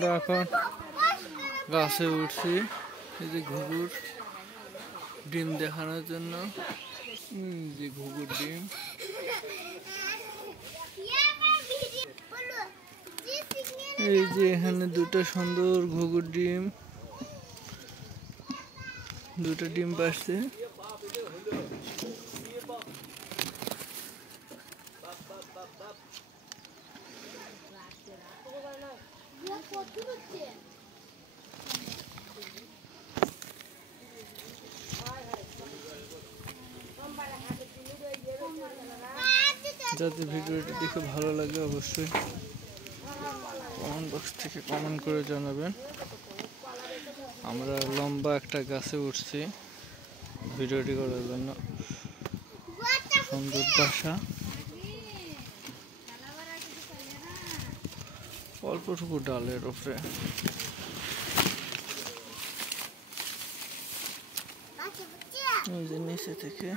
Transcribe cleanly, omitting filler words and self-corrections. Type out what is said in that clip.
আমরা এখন গাছে উঠছি এই যে ঘুঘুর ডিম দেখানোর জন্য। যে ঘুঘুর ডিম, এই যে এখানে দুটো সুন্দর ঘুঘুর ডিম, দুটো ডিম পারছে। যাদের ভিডিওটি দেখে ভালো লাগে অবশ্যই কমেন্ট বক্স থেকে কমেন্ট করে জানাবেন। আমরা লম্বা একটা গাছে উঠছি ভিডিওটি করার জন্য। সুন্দর বাসা, অল্পটুকু ডালের উপরে। এই যে নিচে থেকে